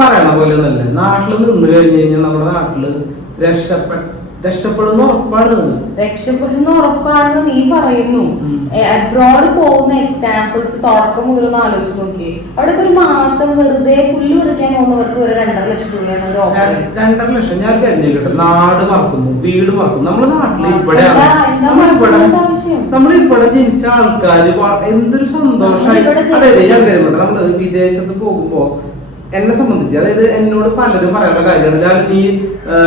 പറയണ പോലെ ഒന്നല്ല. നാട്ടിൽ നിന്ന് കഴിഞ്ഞു കഴിഞ്ഞാൽ നമ്മുടെ നാട്ടില് രക്ഷപ്പെടുന്ന ഉറപ്പാണ് നീ പറയുന്നു. അബ്രോഡ് പോകുന്ന എക്സാമ്പിൾസ് തുടക്കം മുതൽ ആലോചിച്ച് നോക്കി. അവിടെ ഒരു മാസം വെറുതെ പുല്ല് പറിക്കാൻ പോകുന്നവർക്ക് ഒരു 2.5 ലക്ഷം രൂപയാണ് ഒരു ഓഫർ. 2.5 ലക്ഷം ഞാൻ കരുതിയിട്ട് നാട് മറക്കുന്നു, വീട് മറക്കുന്നു. നമ്മുടെ നാട്ടില് ഇവിടെയാണ് നമ്മളിവിടെ ജനിച്ച ആൾക്കാര് എന്തൊരു സന്തോഷമായി. അതായത് ഞാൻ കരുതട്ടെ, നമ്മള് വിദേശത്ത് പോകുമ്പോ എന്നെ സംബന്ധിച്ച്, അതായത് എന്നോട് പലരും പറയുന്ന കാര്യമാണ്, ഞാൻ നീ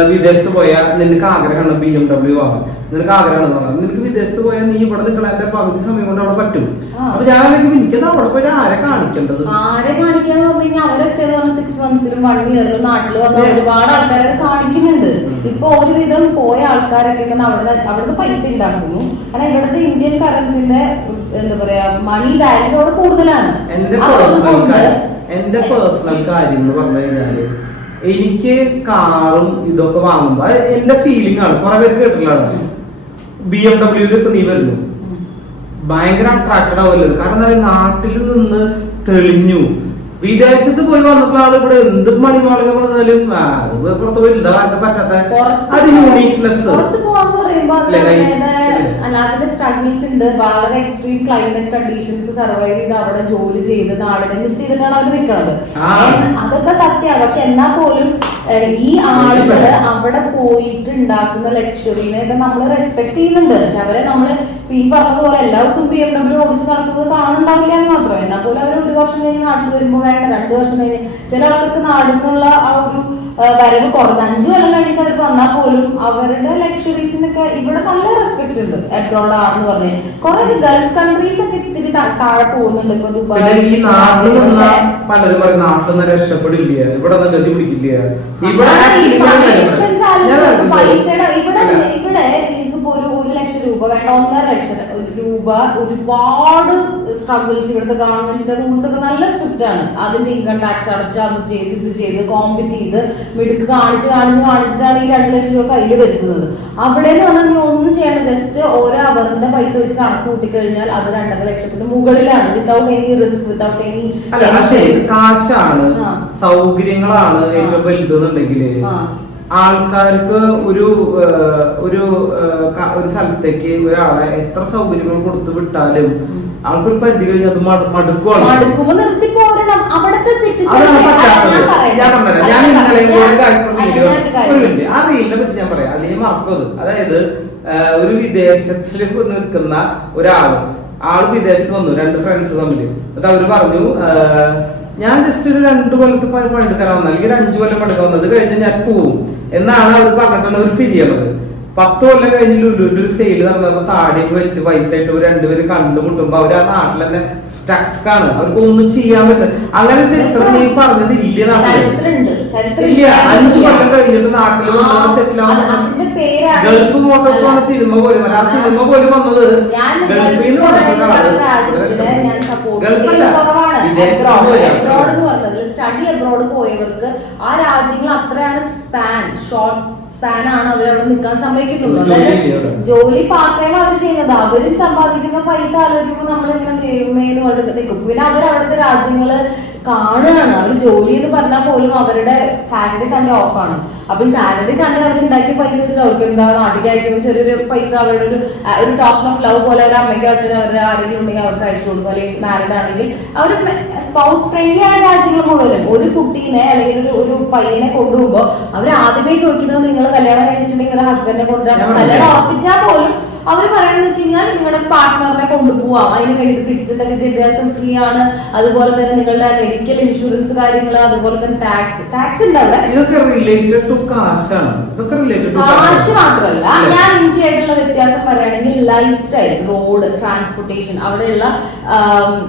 വിദേശത്ത് പോയാൽ നിനക്ക് ആഗ്രഹമാണ് BMW ആവാൻ, നിനക്ക് ആഗ്രഹമാണെന്ന് പറഞ്ഞാൽ നിനക്ക് വിദേശത്ത് പോയാൽ നീ ഇവിടെ നിൽക്കണതിന്റെ പകുതി സമയം കൊണ്ട് അവിടെ പറ്റും. അപ്പൊ ഞാനാണെങ്കിൽ എനിക്കത് അവിടെ പോയി ആരെ കാണിക്കേണ്ടത്? ആരെ കാണിക്കാന്ന് പറഞ്ഞു കഴിഞ്ഞാൽ അവരൊക്കെ 6 മന്ത്സിലും 1 ഇയറിലും നാട്ടിൽ വന്ന ഒരുപാട് ആൾക്കാരെ കാണിക്കുന്നുണ്ട്. ഇപ്പൊ ഒരുവിധം പോയ ആൾക്കാരൊക്കെ അവിടുത്തെ പൈസ ഉണ്ടാക്കുന്നു. കാരണം ഇവിടുത്തെ ഇന്ത്യൻ കറൻസിന്റെ എന്താ പറയാ മണി വാല്യൂ അവിടെ കൂടുതലാണ്. എന്റെ പേഴ്സണൽ കാര്യം എന്ന് പറഞ്ഞു കഴിഞ്ഞാല്, എനിക്ക് കാറും ഇതൊക്കെ വാങ്ങുമ്പോ എന്റെ ഫീലിംഗ് ആണ്. കുറെ പേര് കേട്ടിട്ടുള്ളതാണ്, BMW ഇപ്പൊ നീ വരുന്നു ഭയങ്കര അട്രാക്റ്റഡ് ആവല്ലോ. കാരണം എന്താ പറയുക, നാട്ടിൽ നിന്ന് തെളിഞ്ഞു വിദേശത്ത് പോയി വന്നിട്ടുള്ള ആള് ഇവിടെ എന്ത് മണിമാളിക പറഞ്ഞാലും അത് പുറത്ത് പോയി ഇതാക്കാൻ പറ്റാത്ത അത് യൂണീക്നെസ്. അതിന്റെ സ്ട്രഗിൾസ് ഉണ്ട്. വളരെ എക്സ്ട്രീം ക്ലൈമറ്റ് കണ്ടീഷൻസ് സർവൈവ് ചെയ്ത് അവിടെ ജോലി ചെയ്ത് നാടിനെ മിസ് ചെയ്തിട്ടാണ് അവർ നിൽക്കുന്നത്. അതൊക്കെ സത്യമാണ്. പക്ഷെ എന്നാൽ പോലും ഈ ആളുകള് അവിടെ പോയിട്ട് ഉണ്ടാക്കുന്ന ലക്ഷറിനെയൊക്കെ നമ്മൾ റെസ്പെക്ട് ചെയ്യുന്നുണ്ട്. പക്ഷെ അവരെ നമ്മള് ഈ പറഞ്ഞതുപോലെ എല്ലാ ദിവസവും BMW ഓടിച്ച് നടക്കുന്നത് കാണുന്നുണ്ടാവില്ല എന്ന് മാത്രം. എന്നാൽ പോലും അവർ 1 വർഷം കഴിഞ്ഞ് നാട്ടിൽ വരുമ്പോൾ വേണ്ട 2 വർഷം കഴിഞ്ഞ് ചില ആൾക്കാർക്ക് നാടിൽ നിന്നുള്ള ആ ഒരു വരവ് കുറഞ്ഞ 5 കൊല്ലം കഴിഞ്ഞിട്ട് അവർക്ക് വന്നാൽ പോലും അവരുടെ ലക്ഷറീസിനൊക്കെ ഇവിടെ നല്ല റെസ്പെക്ട് ഉണ്ട്. അബ്രോഡ് ആണെന്ന് പറഞ്ഞ് കുറെ ഗൾഫ് കൺട്രീസ് ഒക്കെ ഇത്തിരി താഴെ പോകുന്നുണ്ട്. ഇപ്പൊ ദുബായ് പലരും പറയും നാട്ടിൽ നിന്ന് രക്ഷപ്പെടില്ല, ഇവിടെ ഗതി പിടിക്കില്ല. പൈസയുടെ ഇവിടെ എനിക്കിപ്പോ 1 ലക്ഷം രൂപ വേണ്ട, 1.5 ലക്ഷം രൂപ ഒരുപാട് സ്ട്രഗിൾസ്. ഇവിടുത്തെ ഗവൺമെന്റിന്റെ റൂൾസ് ഒക്കെ നല്ല സ്ട്രിക്റ്റ് ആണ്. അതിന്റെ ഇൻകം ടാക്സ് അടച്ച് അത് ചെയ്ത് ഇത് ചെയ്ത് കോമ്പറ്റ് ചെയ്ത് മിടുക്ക് കാണിച്ചിട്ടാണ് ഈ 2 ലക്ഷം രൂപ കയ്യിൽ വരുത്തുന്നത്. അവിടെ നിന്ന് പറഞ്ഞാൽ നീ ഒന്നും ചെയ്യണം, ജസ്റ്റ് ഓരോ അവറിന്റെ പൈസ വെച്ച് കണക്ക് കൂട്ടിക്കഴിഞ്ഞാൽ അത് 2.5 ലക്ഷത്തിന് മുകളിലാണ്. Without any risk, without any കാശാണ്, സൗകര്യങ്ങളാണ് ഏറ്റവും വലുതെന്നുണ്ടെങ്കിൽ ആൾക്കാർക്ക് ഒരു സ്ഥലത്തേക്ക് ഒരാളെ എത്ര സൗകര്യങ്ങൾ കൊടുത്തു വിട്ടാലും ആൾക്കൊരു പരിധി കഴിഞ്ഞ് അത് മടുക്കുവാണ്. ആ റീലിനെ പറ്റി ഞാൻ പറയാം, അല്ലെങ്കിൽ മറക്കത്. അതായത് ഒരു വിദേശത്തിൽ നിൽക്കുന്ന ആള് വിദേശത്ത് വന്നു, 2 ഫ്രണ്ട്സ് തമ്മിൽ. എന്നിട്ട് അവര് പറഞ്ഞു, ഞാൻ ജസ്റ്റ് ഒരു 2 കൊല്ലത്ത് പണിയെടുക്കാൻ വന്നത്, അല്ലെങ്കിൽ 5 കൊല്ലം പണിയെടുക്കാൻ വന്നത് കഴിഞ്ഞാൽ ഞാൻ പോവും എന്നാണ് അവർ പറഞ്ഞിട്ടുള്ള ഒരു പിരിയണത്. 10 കൊല്ലം കഴിഞ്ഞ് ലുലുവിന്റെ ഒരു സെയിൽ നടന്നപ്പോ താടിയൊക്കെ വെച്ച് പൈസ ആയിട്ട് 2 പേര് കണ്ടുമുട്ടുമ്പോ അവർ ആ നാട്ടിൽ തന്നെ സ്റ്റക്കാണ്, അവർക്ക് ഒന്നും ചെയ്യാൻ പറ്റില്ല. അങ്ങനെ ചരിത്രം നീ പറഞ്ഞത് ഇല്ല. ഇല്ല, 5 കൊല്ലം കഴിഞ്ഞിട്ട് നാട്ടിൽ സെറ്റിൽ ആവുന്ന ഗൾഫ് മോട്ടോഴ്സ് പറഞ്ഞ സിനിമ പോലും, ആ സിനിമ പോലും വന്നത് ഗൾഫിൽ നിന്ന് സ്റ്റഡി അബ്രോഡ് പോയവർക്ക് ആ രാജ്യങ്ങൾ അത്രയാണ് സ്പാൻ ആണ് അവരവിടെ നിൽക്കാൻ സമ്മതിക്കുന്നുള്ളൂ. അതായത് ജോലി പാർട്ട് ടൈം അവർ ചെയ്യുന്നത്, അവരും സമ്പാദിക്കുന്ന പൈസ ആലോചിക്കുമ്പോൾ നമ്മളിങ്ങനെ ദൈവമേന്ന് പറഞ്ഞിട്ട് നിൽക്കും. പിന്നെ അവർ അവിടുത്തെ രാജ്യങ്ങള് കാണുകയാണ്. അവർ ജോലി എന്ന് പറഞ്ഞാൽ പോലും അവരുടെ സാറ്റർഡേ സൺഡേ ഓഫാണ്. അപ്പൊ ഈ സാറ്റർഡേ സൺഡേ അവർക്ക് ഉണ്ടാക്കിയ പൈസ വെച്ചിട്ട് അവർക്ക് എന്താ നാട്ടിലേക്ക് അയക്കുമ്പോൾ ചെറിയൊരു പൈസ അവരുടെ ഒരു ടോക്കൺ ഓഫ് ലവ് പോലെ അവരുടെ അമ്മയ്ക്ക് അച്ഛനും അവരുടെ ആരെങ്കിലും ഉണ്ടെങ്കിൽ അവർക്ക് അയച്ചു കൊടുക്കും. അല്ലെങ്കിൽ മാരിഡ് ആണെങ്കിൽ അവർ സ്പൗസ് ഫ്രണ്ട്ലി ആയ രാജ്യങ്ങൾ മുഴുവനും ഒരു കുട്ടീനെ അല്ലെങ്കിൽ ഒരു പയ്യനെ കൊണ്ടുപോകുമ്പോൾ അവർ ആദ്യമേ ചോദിക്കുന്നത്, നിങ്ങൾ കല്യാണം കഴിഞ്ഞിട്ടുണ്ടെങ്കിൽ നിങ്ങളുടെ ഹസ്ബൻഡിനെ കൊണ്ടുവരാൻ, കല്യാണം ഉറപ്പിച്ചാൽ പോലും അവർ പറയുന്നത് വെച്ച് കഴിഞ്ഞാൽ നിങ്ങളുടെ പാർട്ട്ണറിനെ കൊണ്ടുപോവാം, അതിന് വേണ്ടിയിട്ട് കിഡ്സിന്റെ വിദ്യാഭ്യാസം ഫ്രീ ആണ്, അതുപോലെ തന്നെ നിങ്ങളുടെ മെഡിക്കൽ ഇൻഷുറൻസ് കാര്യങ്ങൾ, അതുപോലെ തന്നെ ടാക്സ് ഉണ്ട് അവിടെ. കാശ് മാത്രമല്ല, ഞാൻ ഇന്ത്യയായിട്ടുള്ള വ്യത്യാസം പറയുകയാണെങ്കിൽ ലൈഫ് സ്റ്റൈൽ, റോഡ് ട്രാൻസ്പോർട്ടേഷൻ, അവിടെയുള്ള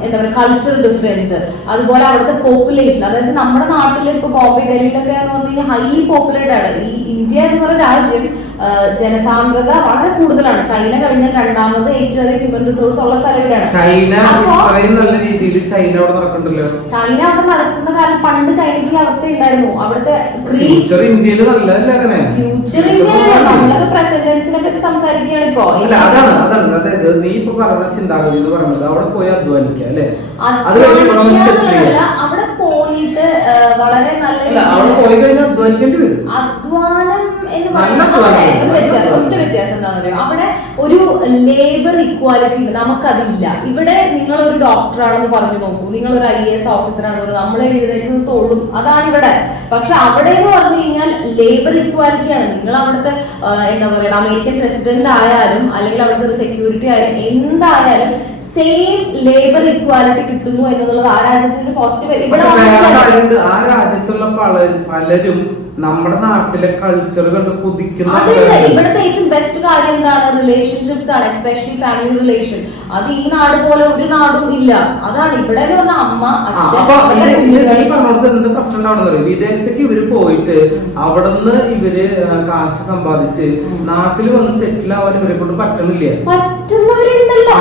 എന്താ പറയുക കൾച്ചറൽ ഡിഫറൻസ്, അതുപോലെ അവിടുത്തെ പോപ്പുലേഷൻ. അതായത് നമ്മുടെ നാട്ടിൽ ഇപ്പൊ ബോംബെ ഡൽഹിയിലൊക്കെ എന്ന് പറഞ്ഞു കഴിഞ്ഞാൽ ഹൈലി പോപ്പുലേറ്റഡ് ആണ്. ഈ ഇന്ത്യ എന്ന് പറയുന്ന രാജ്യം ജനസാന്ദ്രത വളരെ കൂടുതലാണ്. ചൈന കഴിഞ്ഞാൽ 2ാമത് ഏറ്റവും അധികം ഹ്യൂമൻ റിസോഴ്സ് ഉള്ള സ്ഥലം ഇവിടെയാണ്. ചൈന അവിടെ നടക്കുന്ന കാലം പണ്ട് ചൈനയ്ക്ക് അവസ്ഥ ഉണ്ടായിരുന്നു. അവിടുത്തെ ഫ്യൂച്ചർ ഇന്ത്യയിലാണ്. നമ്മളൊക്കെ പ്രസിഡൻസിനെ പറ്റി സംസാരിക്കുകയാണ് ഇപ്പോ. അവിടെ പോയിട്ട് വളരെ നല്ല അവിടെ പോയി കഴിഞ്ഞാൽ അധ്വാനിക്കേണ്ടി വരും. അധ്വാനം എന്ന് നല്ല പറയുന്നത് ഒറ്റ വ്യത്യാസം എന്താണെന്ന് അറിയോ, അവിടെ ഒരു ലേബർ ഇക്വാലിറ്റി ഉണ്ട്, നമുക്കതില്ല. ഇവിടെ നിങ്ങൾ ഒരു ഡോക്ടറാണെന്ന് പറഞ്ഞു നോക്കൂ, നിങ്ങൾ ഒരു IAS ഓഫീസറാണെന്ന് പറഞ്ഞു നമ്മൾ എഴുന്നേറ്റ് തൊഴും, അതാണ് ഇവിടെ. പക്ഷെ അവിടെ എന്ന് പറഞ്ഞു കഴിഞ്ഞാൽ ലേബർ ഇക്വാലിറ്റി ആണ്. നിങ്ങൾ അവിടുത്തെ എന്താ പറയുക, അമേരിക്കൻ പ്രസിഡന്റ് ആയാലും അല്ലെങ്കിൽ അവിടുത്തെ ഒരു സെക്യൂരിറ്റി ആയാലും എന്തായാലും സെയിം ലേബർ ഇക്വാലിറ്റി കിട്ടുന്നു എന്നുള്ളത് ആ രാജ്യത്തിന്റെ പോസിറ്റീവ്. ഇവിടെ ആ രാജ്യത്തുള്ള പലരും നമ്മുടെ നാട്ടിലെ കൾച്ചർ കണ്ട് കൊതിക്കുന്ന. ഇവിടുത്തെ ഏറ്റവും ബെസ്റ്റ് കാര്യം എന്താണ്? റിലേഷൻഷിപ്സ് ആണ്, എസ്പെഷ്യലി ഫാമിലി റിലേഷൻ. അത് ഈ നാട് പോലെ ഒരു നാടും ഇല്ല. അതാണ് ഇവിടെ എന്ന് പറഞ്ഞ അമ്മ പറഞ്ഞോടത്ത് എന്ത് പ്രശ്നം ഉണ്ടാവുന്നത്? വിദേശത്തേക്ക് ഇവര് പോയിട്ട് അവിടുന്ന് ഇവര് കാശ് സമ്പാദിച്ച് നാട്ടിൽ വന്ന് സെറ്റിൽ ആവാൻ ഇവരെ കൊണ്ട് പറ്റണില്ല. പറ്റുന്നവരുണ്ടല്ലോ,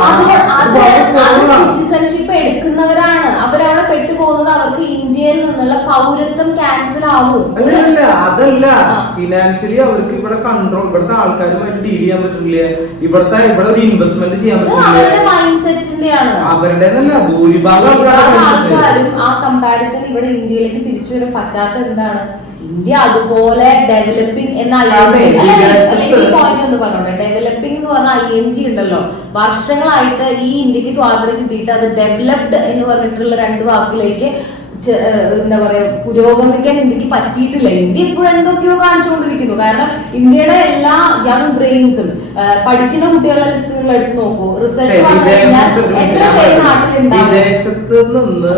സിറ്റിസൺഷിപ്പ് എടുക്കുന്നവരാണ്. അവരവിടെ പെട്ടുപോകുന്നത് അവർക്ക് ഇന്ത്യയിൽ നിന്നുള്ള പൗരത്വം ക്യാൻസൽ ആവും. അതല്ല, ഫിനാൻഷ്യലി അവർക്ക് ഇവിടെ കൺട്രോൾ, ഇവിടുത്തെ ആൾക്കാരുമായിട്ട് ഡീൽ ചെയ്യാൻ പറ്റില്ല. ഇവിടെ ഒരു ഇൻവെസ്റ്റ്മെന്റ് ചെയ്യാൻ പറ്റില്ല. അവരുടെ ഭൂരിഭാഗം ആൾക്കാരും ആ കമ്പാരിസൺ ഇവിടെ ഇന്ത്യയിലേക്ക് തിരിച്ചു വരാൻ പറ്റാത്ത എന്താണ്? ഇന്ത്യ അതുപോലെ ഡെവലപ്പിംഗ് എന്ന പോയിന്റ് ഒന്ന് പറഞ്ഞോട്ടെ. ഡെവലപ്പിംഗ് എന്ന് പറഞ്ഞ ING ഉണ്ടല്ലോ, വർഷങ്ങളായിട്ട് ഈ ഇന്ത്യക്ക് സ്വാതന്ത്ര്യം കിട്ടിയിട്ട് അത് ഡെവലപ്ഡ് എന്ന് പറഞ്ഞിട്ടുള്ള 2 വാക്കിലേക്ക് എന്താ പറയാ പുരോഗമിക്കാൻ ഇന്ത്യക്ക് പറ്റിയിട്ടില്ല. ഇന്ത്യ ഇപ്പോഴും എന്തൊക്കെയോ കാണിച്ചുകൊണ്ടിരിക്കുന്നു. കാരണം ഇന്ത്യയുടെ എല്ലാ യങ് ബ്രെയിൻസും പഠിക്കുന്ന കുട്ടികളുടെ ലിസ്റ്റ് നിങ്ങൾ എടുത്ത് നോക്കൂ. റിസൾട്ട് എത്ര പേര് നാട്ടിലുണ്ടാവും. വിദേശത്ത് നിന്ന്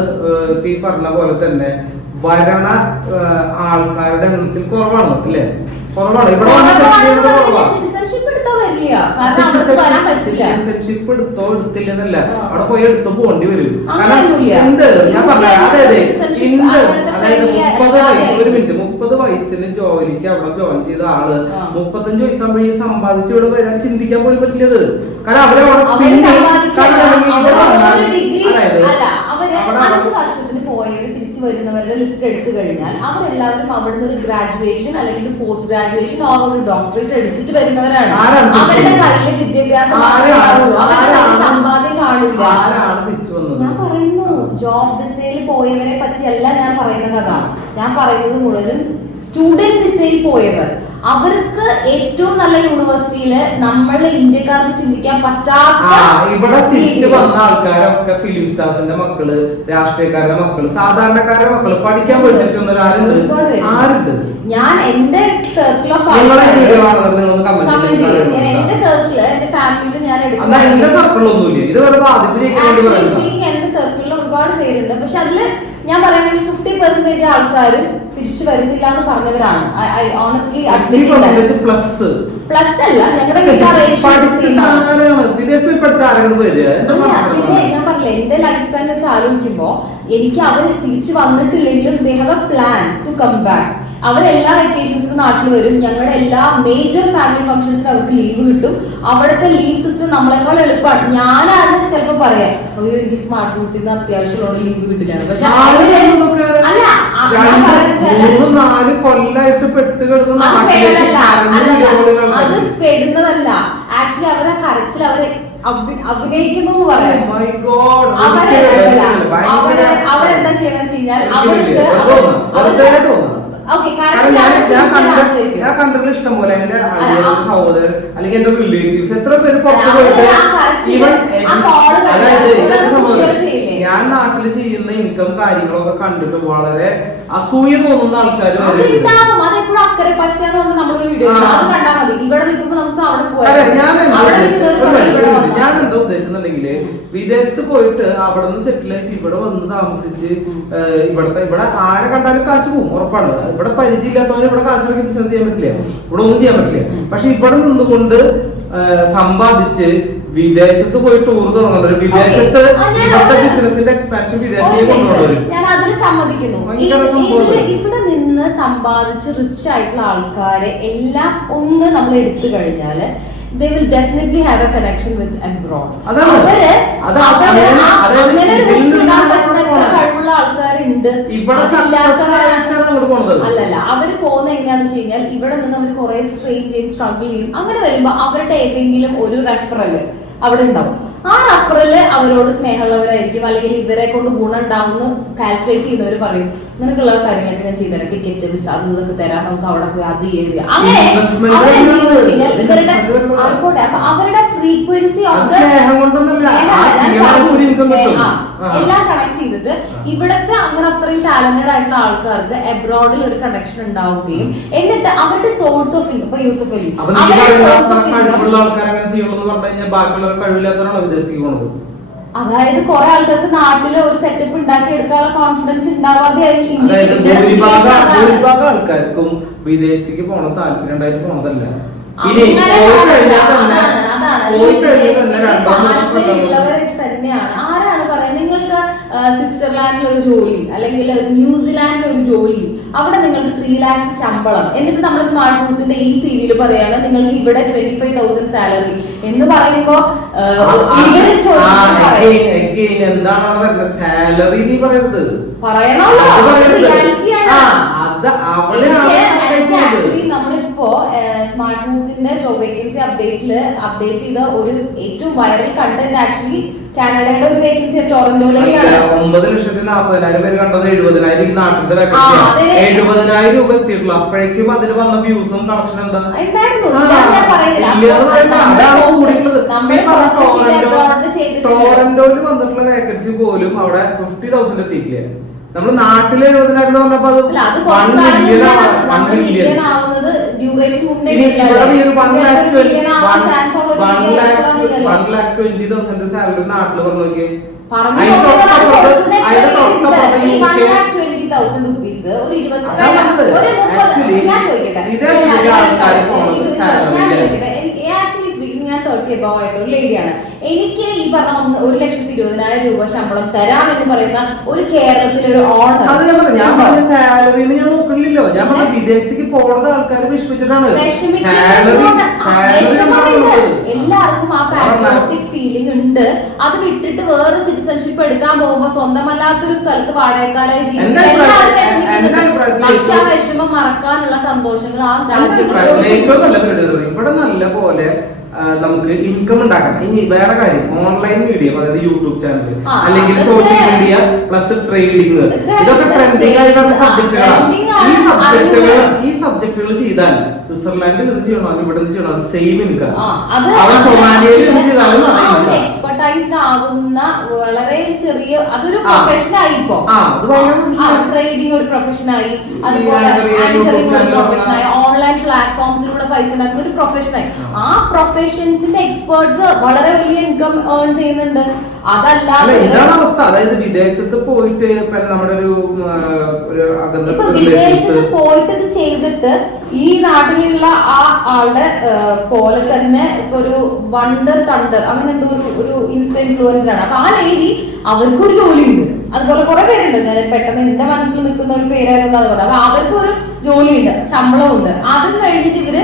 ഈ പറഞ്ഞ പോലെ തന്നെ വരണ ആൾക്കാരുടെ എണ്ണത്തിൽ കുറവാണ് അല്ലേ? കുറവാണ്. ഇവിടെ സിറ്റിസൺഷിപ്പ് എടുത്താ വരില്ല, കാരണം അവർക്ക് വരാൻ പറ്റില്ല. സിറ്റിസൺഷിപ്പ് എടുത്തോ എടുത്തില്ലെന്നല്ല, അവിടെ പോയി എടുത്തോ പോണ്ടി വരും. എന്ത് ഞാൻ പറഞ്ഞ അതായത് 30 വയസ്സ്, ഒരു മിനിറ്റ്, 30 വയസ്സിന് ജോലിക്ക് അവിടെ ജോയിൻ ചെയ്ത ആള് 35 വയസ്സാകുമ്പോഴേ സമ്പാദിച്ച് ഇവിടെ വരാൻ ചിന്തിക്കാൻ പോലും പറ്റില്ലത്. കാരണം അവരവിടെ വർഷത്തിന് പോയവര് തിരിച്ചു വരുന്നവരുടെ ലിസ്റ്റ് എടുത്തു കഴിഞ്ഞാൽ അവരെല്ലാവരും അവിടുന്ന് ഒരു ഗ്രാജുവേഷൻ അല്ലെങ്കിൽ പോസ്റ്റ് ഗ്രാജുവേഷൻ ഓർ ഒരു ഡോക്ടറേറ്റ് എടുത്തിട്ട് വരുന്നവരാണ്. അവരുടെ കയ്യിലെ വിദ്യാഭ്യാസം സമ്പാദ്യം കാണില്ല. ഞാൻ പറയുന്നു, ജോബ് വിസയിൽ പോയവരെ പറ്റിയല്ല ഞാൻ പറയുന്ന കഥ. ഞാൻ പറയുന്നത് മുഴുവനും സ്റ്റുഡന്റ് വിസയിൽ പോയവർ. അവർക്ക് ഏറ്റവും നല്ല യൂണിവേഴ്സിറ്റിയില് നമ്മളെ ഇന്ത്യക്കാർക്ക് ചിന്തിക്കാൻ പറ്റാത്ത ഇവിടെ തിരിച്ചു വന്ന ആൾക്കാരൊക്കെ ഫിലിം സ്റ്റാർസിന്റെ മക്കള്, രാഷ്ട്രീയക്കാരുടെ മക്കള്, സാധാരണക്കാരുടെ മക്കള് പഠിക്കാൻ പോയി തിരിച്ചു വന്നവർ ആരുണ്ട്? ഞാൻ എന്റെ സർക്കിൾ ഓഫ് എന്റെ സർക്കിൾ, എന്റെ ഫാമിലിയിൽ ഞാൻ എന്റെ സർക്കിളൊന്നുമില്ല, ഇതുവരെ എന്റെ സർക്കിളിൽ ഒരുപാട് പേരുണ്ട്. പക്ഷെ അതില് ഞാൻ പറയുകയാണെങ്കിൽ 50% ആൾക്കാരും തിരിച്ചു വരുന്നില്ല എന്ന് പറഞ്ഞവരാണ്. ഓണസ്റ്റ്ലി പ്ലസ് അല്ല, ഞങ്ങളുടെ പിന്നെ ഞാൻ പറഞ്ഞില്ല, എന്റെ ലൈഫ് സ്പാൻ വെച്ച് ആലോചിക്കുമ്പോ എനിക്ക് അവർ തിരിച്ചു വന്നിട്ടില്ലെങ്കിലും they have a plan to come back. അവിടെ എല്ലാ വെക്കേഷൻസിനും നാട്ടിൽ വരും. ഞങ്ങളുടെ എല്ലാ മേജർ ഫാമിലി ഫംഗ്ഷൻസിനും അവർക്ക് ലീവ് കിട്ടും. അവിടുത്തെ ലീവ് സിസ്റ്റം നമ്മളെക്കാൾ എളുപ്പമാണ്. ഞാനാണ് ചിലപ്പോ പറയാം, അയ്യോ എനിക്ക് സ്മാർട്ട് ന്യൂസിൽ ആത്യാവശ്യമുള്ള ലീവ് കിട്ടില്ല. പക്ഷെ അല്ല, അത് പെടുന്നതല്ല. ആക്ച്വലി അവരെ കരച്ചിൽ അവരെ അഭിനയിക്കുന്നു എന്ന് പറയാം. അവരെന്താ ചെയ്യണമെന്ന് വെച്ച് കഴിഞ്ഞാൽ അവർക്ക് ഞാൻ കണ്ടിട്ടുള്ള ഇഷ്ടം പോലെ എന്റെ സഹോദരൻ അല്ലെങ്കിൽ എന്റെ റിലേറ്റീവ്സ് എത്ര പേര് പുറത്തു പോയിട്ട് അതായത് ഇതൊക്കെ സംബന്ധിച്ച് ഞാൻ നാട്ടിൽ ചെയ്യുന്ന ഇൻകം കാര്യങ്ങളൊക്കെ കണ്ടിട്ട് വളരെ അസൂയ തോന്നുന്ന ആൾക്കാർ ഞാൻ എന്താ ഉദ്ദേശിക്കുന്നുണ്ടെങ്കില് വിദേശത്ത് പോയിട്ട് അവിടെ നിന്ന് സെറ്റിൽ ആയിട്ട് ഇവിടെ വന്ന് താമസിച്ച് ഇവിടെ ആരെ കണ്ടാലും കാശ് പോകും, ഉറപ്പാണ്. ഇവിടെ പരിചയമില്ലാത്തവന് ഇവിടെ കാശ് ഇറക്കി ബിസിനസ് ചെയ്യാൻ പറ്റില്ല, ഇവിടെ ഒന്നും ചെയ്യാൻ പറ്റില്ല. പക്ഷെ ഇവിടെ നിന്നുകൊണ്ട് സമ്പാദിച്ച് വിദേശത്ത് പോയി ടൂർ തുടങ്ങുന്നത്, വിദേശത്ത് ഇവിടുത്തെ ബിസിനസിന്റെ എക്സ്പാൻഷൻ വിദേശത്തേക്ക് കൊണ്ടുപോകും. ഞാൻ അതിൽ സമ്മതിക്കുന്നു. ഇവിടെ നിന്ന് സമ്പാദിച്ച് റിച്ച് ആയിട്ടുള്ള ആൾക്കാരെ എല്ലാം ഒന്ന് നമ്മൾ എടുത്തു കഴിഞ്ഞാല് they will definitely have a connection with abroad. കഴിവുള്ള ആൾക്കാരുണ്ട്, അല്ലല്ല. അവര് പോകുന്ന എങ്ങനെയാന്ന് വെച്ച് കഴിഞ്ഞാൽ ഇവിടെ നിന്ന് അവർ കുറെ സ്ട്രെയിൻ ചെയ്യും, സ്ട്രഗിൾ ചെയ്യും. അങ്ങനെ വരുമ്പോ അവരുടെ ഏതെങ്കിലും ഒരു റെഫറല് അവിടെ ഉണ്ടാവും. ആ റഫറില് അവരോട് സ്നേഹമുള്ളവരായിരിക്കും, അല്ലെങ്കിൽ ഇവരെ കൊണ്ട് ഗുണം ഉണ്ടാവുമെന്ന് കാൽക്കുലേറ്റ് ചെയ്യുന്നവർ പറയും നിനക്കുള്ള കാര്യങ്ങളൊക്കെ ഞാൻ ചെയ്തുതരാം, ടിക്കറ്റ് വിസ അത് ഇതൊക്കെ തരാം, നമുക്ക് അവിടെ പോയി അത് ചെയ്ത് അങ്ങനെ ഇവരുടെ ആൾക്കോട്ടെ. അപ്പൊ അവരുടെ ഫ്രീക്വൻസി എല്ലാം കണക്ട് ചെയ്തിട്ട് ഇവിടത്തെ അങ്ങനെ അത്രയും ടാലന്റഡ് ആയിട്ടുള്ള ആൾക്കാർക്ക് എബ്രോഡിൽ ഒരു കണക്ഷൻ ഉണ്ടാവുകയും എന്നിട്ട് അവരുടെ സോഴ്സ് ഓഫ് ഇൻകം, ഇപ്പൊ യൂസഫ് അലി അതായത് കുറെ ആൾക്കാർക്ക് നാട്ടില് ഒരു സെറ്റപ്പ് ഉണ്ടാക്കി എടുക്കാനുള്ള കോൺഫിഡൻസ് ഉണ്ടാവാതെ ആൾക്കാർക്കും വിദേശത്തേക്ക് പോണ താല്പര്യം ഉണ്ടായിട്ട് പോണതല്ല. തന്നെയാണ്. ആരാണ് പറയുന്നത് നിങ്ങൾക്ക് സ്വിറ്റ്സർലാൻഡിൽ ഒരു ജോലി അല്ലെങ്കിൽ ന്യൂസിലാൻഡിൽ ഒരു ജോലി, അവിടെ നിങ്ങൾക്ക് 3 lakhs ശമ്പളം, എന്നിട്ട് നമ്മൾ സ്മാർട്ട് ന്യൂസിന്റെ ഈ സീരിയൽ പറയാണ് നിങ്ങൾക്ക് ഇവിടെ 25,000 സാലറി എന്ന് പറയുമ്പോ എന്താണ് സാലറി നീ പറയുന്നത്? നമ്മളിപ്പോ സ്മാർട്ട് ന്യൂസിന്റെ ജോബ് വേക്കൻസി അപ്ഡേറ്റ് ചെയ്ത ഒരു ഏറ്റവും വൈറൽ കണ്ടന്റ് ആക്ച്വലി കാനഡയുടെ ഒരു വേക്കൻസി ടൊറന്റോയിലേക്കാണ്. 9,40,000 പേര് കണ്ടത് 70,000 നാട്ടിലത്തെ വേക്കൻസി 70,000 രൂപ എത്തിയിട്ടുള്ളൂ. അപ്പോഴേക്കും അതിന് വന്ന വ്യൂസും കളക്ഷൻ എന്താ ടോറന്റോയിൽ വന്നിട്ടുള്ള വേക്കൻസി പോലും അവിടെ 50,000 എത്തിയിട്ടില്ല. നമ്മള് നാട്ടില് 70,000 പറഞ്ഞപ്പോ അത് 1 മില്യൺ ആവുന്നത് ഡ്യൂറേഷൻ 1,20,000 സാലറി നാട്ടില് പറഞ്ഞു നോക്കിയേ. ഞാൻ 30 above ആയിട്ടുള്ള ലേഡിയാണ്. എനിക്ക് ഈ പറഞ്ഞ 1,20,000 രൂപ ശമ്പളം തരാമെന്ന് പറയുന്ന ഒരു കേരളത്തിലെ ഒരു ഓണർ, ഞാൻ പറഞ്ഞ സാലറിയിൽ ഞാൻ നോക്കണില്ലല്ലോ. ഞാൻ പറഞ്ഞ വിദേശത്തേക്ക് പോകുന്ന ആൾക്കാർ വിഷമിച്ചിട്ടാണ്. എല്ലാവർക്കും ആ പാട്രിയോട്ടിക് ഫീലിംഗ് ഉണ്ട്. അത് വിട്ടിട്ട് വേറെ സിറ്റിസൺഷിപ്പ് എടുക്കാൻ പോകുമ്പോ സ്വന്തമല്ലാത്തൊരു സ്ഥലത്ത് വാടകക്കാരായി ജീവിക്കുന്ന പക്ഷെ ആ വിഷമം മറക്കാനുള്ള സന്തോഷങ്ങൾ ആ രാജ്യങ്ങളിൽ ഇവിടെ നല്ല പോലെ നമുക്ക് ഇൻകം ഉണ്ടാക്കാം. ഇനി വേറെ കാര്യം, ഓൺലൈൻ മീഡിയ, അതായത് യൂട്യൂബ് ചാനൽ അല്ലെങ്കിൽ സോഷ്യൽ മീഡിയ പ്ലസ് ട്രേഡിങ്, ഇതൊക്കെ ട്രെൻഡിങ് ആയിട്ടുള്ള സബ്ജക്റ്റുകളാണ്. ഈ സബ്ജക്റ്റുകൾ ചെയ്താൽ സ്വിറ്റ്സർലാൻഡിൽ ഇത് ചെയ്യണം, ഇവിടെ ചെയ്യണം, സെയിം ഇൻകം. അവിടെ സൊമാലിയയിൽ ഇത് ചെയ്താലും എക്സ്പെർട്ടൈസ്ഡ് ആവുന്ന വളരെ ചെറിയ അതൊരു പ്രൊഫഷനായി. ഇപ്പോ ട്രേഡിംഗ് ഒരു പ്രൊഫഷനായി, അതുപോലെ ആങ്കറിംഗ് ഒരു പ്രൊഫഷനായി, ഓൺലൈൻ പ്ലാറ്റ്ഫോംസിലൂടെ പൈസ ഉണ്ടാക്കുന്ന ഒരു പ്രൊഫഷനായി. ആ പ്രൊഫഷൻസിന്റെ എക്സ്പേർട്സ് വളരെ വലിയ ഇൻകം ഏൺ ചെയ്യുന്നുണ്ട്. അതല്ലാതെ ഇതാണ് അവസ്ഥ. അതായത് വിദേശത്ത് പോയിട്ട് നമ്മുടെ ഇപ്പൊ വിദേശത്ത് പോയിട്ട് ഇത് ചെയ്തിട്ട് ഈ നാട്ടിലുള്ള ആ ആളുടെ പോലെ തന്നെ ഇപ്പൊ ഒരു വണ്ടർ തണ്ടർ അങ്ങനെ എന്തോ ഒരു ഇൻസ്റ്റ ഇൻഫ്ലുവൻസർ ആണ്. അപ്പൊ ആ ലേഡി അവർക്കൊരു ജോലി ഉണ്ട്. അതുപോലെ കുറെ പേരുണ്ട്, ഞാൻ പെട്ടെന്ന് എന്റെ മനസ്സിൽ നിൽക്കുന്ന ഒരു പേരായിരുന്നു അത് പറഞ്ഞത്. അപ്പൊ അവർക്കൊരു ജോലിയുണ്ട്, ശമ്പളമുണ്ട്. അതും കഴിഞ്ഞിട്ട് ഇവര്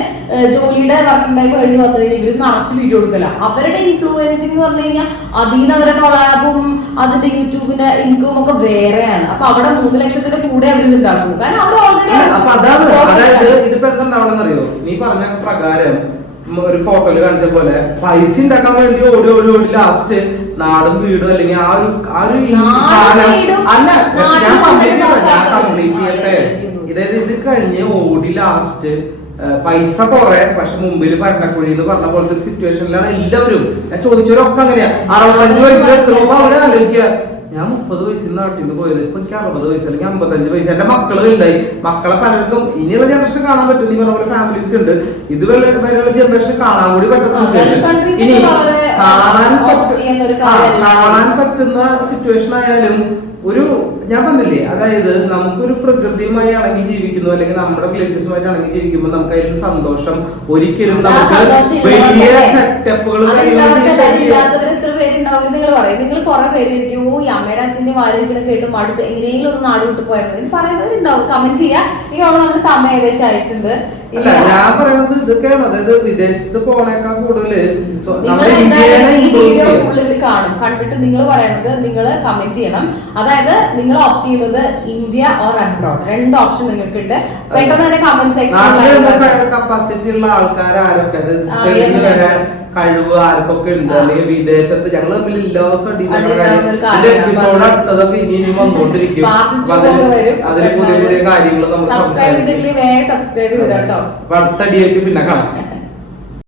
ജോലിയുടെ വർക്കിംഗ് ടൈം കഴിഞ്ഞ് വന്നു കഴിഞ്ഞാൽ ഇവര് നിറച്ച് വീഡിയോ കൊടുക്കല. അവരുടെ ഇൻഫ്ലുവൻസിംഗ് എന്ന് പറഞ്ഞു കഴിഞ്ഞാൽ അതിൽ നിന്ന് അവരുടെ കൊളാബും അതിന്റെ യൂട്യൂബിന്റെ ഇൻകം ഒക്കെ വേറെയാണ്. അപ്പൊ അവിടെ 3 ലക്ഷത്തിന്റെ കൂടെ അവർ ഉണ്ടാക്കും. കാരണം അവർ ഓൾറെഡി ഇതിപ്പോ എന്താണെന്നറിയോ, നീ പറഞ്ഞ പ്രകാരം ഒരു ഫോട്ടോയില് കാണിച്ച പോലെ പൈസ ഉണ്ടാക്കാൻ വേണ്ടി ഓടി ഓടി ഓടി ലാസ്റ്റ് നാടും വീടും അല്ലെങ്കിൽ ആ ഒരു അല്ല ഞാൻ കംപ്ലീറ്റ് ചെയ്യട്ടെ. ഇതായത് ഇത് കഴിഞ്ഞ് ഓടി ലാസ്റ്റ് പൈസ കുറെ പക്ഷെ മുമ്പിൽ ഭരണക്കുഴി എന്ന് പറഞ്ഞ പോലത്തെ ഒരു സിറ്റുവേഷനിലാണ് എല്ലാവരും. ഞാൻ ചോദിച്ചവരൊക്കെ അങ്ങനെയാ. 65 വയസ്സിൽ എത്തുമ്പോ അവരെ ആലോചിക്കുക, ഞാൻ 30 വയസ്സിൽ നാട്ടിൽ നിന്ന് പോയത് ഇപ്പൊ എനിക്ക് 60 വയസ്സ് അല്ലെങ്കിൽ 55 വയസ്സ്. എന്റെ മക്കള് വലുതായി. മക്കളെ പലർക്കും ഇനിയുള്ള ജനറേഷൻ കാണാൻ പറ്റും. നീ പറഞ്ഞ പോലെ ഫാമിലീസ് ഉണ്ട്. ഇത് വരെയുള്ള ജനറേഷൻ കാണാൻ കൂടി പറ്റുന്ന ഇനി കാണാൻ പറ്റുന്ന സിറ്റുവേഷൻ ആയാലും ഒരു ഞാൻ പറഞ്ഞില്ലേ, അതായത് നമുക്കൊരു പ്രകൃതിയുമായി ഇണങ്ങി ജീവിക്കുന്നു അല്ലെങ്കിൽ നമ്മുടെ റിലേറ്റീവ്സുമായിട്ട് ഇണങ്ങി ജീവിക്കുമ്പോൾ നമുക്ക് അതിൽ സന്തോഷം ഒരിക്കലും നമുക്ക് വലിയ സെറ്റപ്പുകൾ നിങ്ങൾ കുറെ പേര് ഓ ഈ അമ്മയുടെ അച്ഛന്റെ വാലിരിക്കണ കേട്ടും അടുത്ത് എങ്ങനെയെങ്കിലും ഒന്ന് നാട് വിട്ട് പോയത് പറയുന്നവരുണ്ടാവും. കമന്റ് ചെയ്യാം. ഈ നമ്മുടെ സമയം ഏകദേശം ആയിട്ടുണ്ട്. ഞാൻ പറയുന്നത് ഇതൊക്കെയാണ്, അതായത് വിദേശത്ത് പോണേക്കാൾ കൂടുതൽ വീഡിയോ ഫുള്ള് കാണും. കണ്ടിട്ട് നിങ്ങൾ പറയണത് നിങ്ങൾ കമന്റ് ചെയ്യണം. അതായത് നിങ്ങൾ ഓപ്റ്റ് ചെയ്യുന്നത് ഇന്ത്യ ഓർ അബ്രോഡ്, 2 ഓപ്ഷൻ നിങ്ങൾക്ക് ഉണ്ട്. പെട്ടെന്ന് തന്നെ കമന്റ് സെക്ഷനിൽ കപ്പാസിറ്റി ഉള്ള ആൾക്കാർ ആരൊക്കെ കഴിവ് ആർക്കൊക്കെ ഉണ്ട്, അല്ലെങ്കിൽ വിദേശത്ത് ഞങ്ങൾ തമ്മിൽ അടിയുണ്ടാവുന്ന എപ്പിസോഡ് അടുത്തതൊക്കെ ഇനി വന്നുകൊണ്ടിരിക്കും. അതിൽ പുതിയ പുതിയ കാര്യങ്ങൾ നമ്മൾ സബ്സ്ക്രൈബ് ചെയ്തിട്ടില്ലെങ്കിൽ വേഗം സബ്സ്ക്രൈബ് ചെയ്തോ കേട്ടോ. അടുത്ത അടിയായിട്ട് പിന്നെ കാണാം.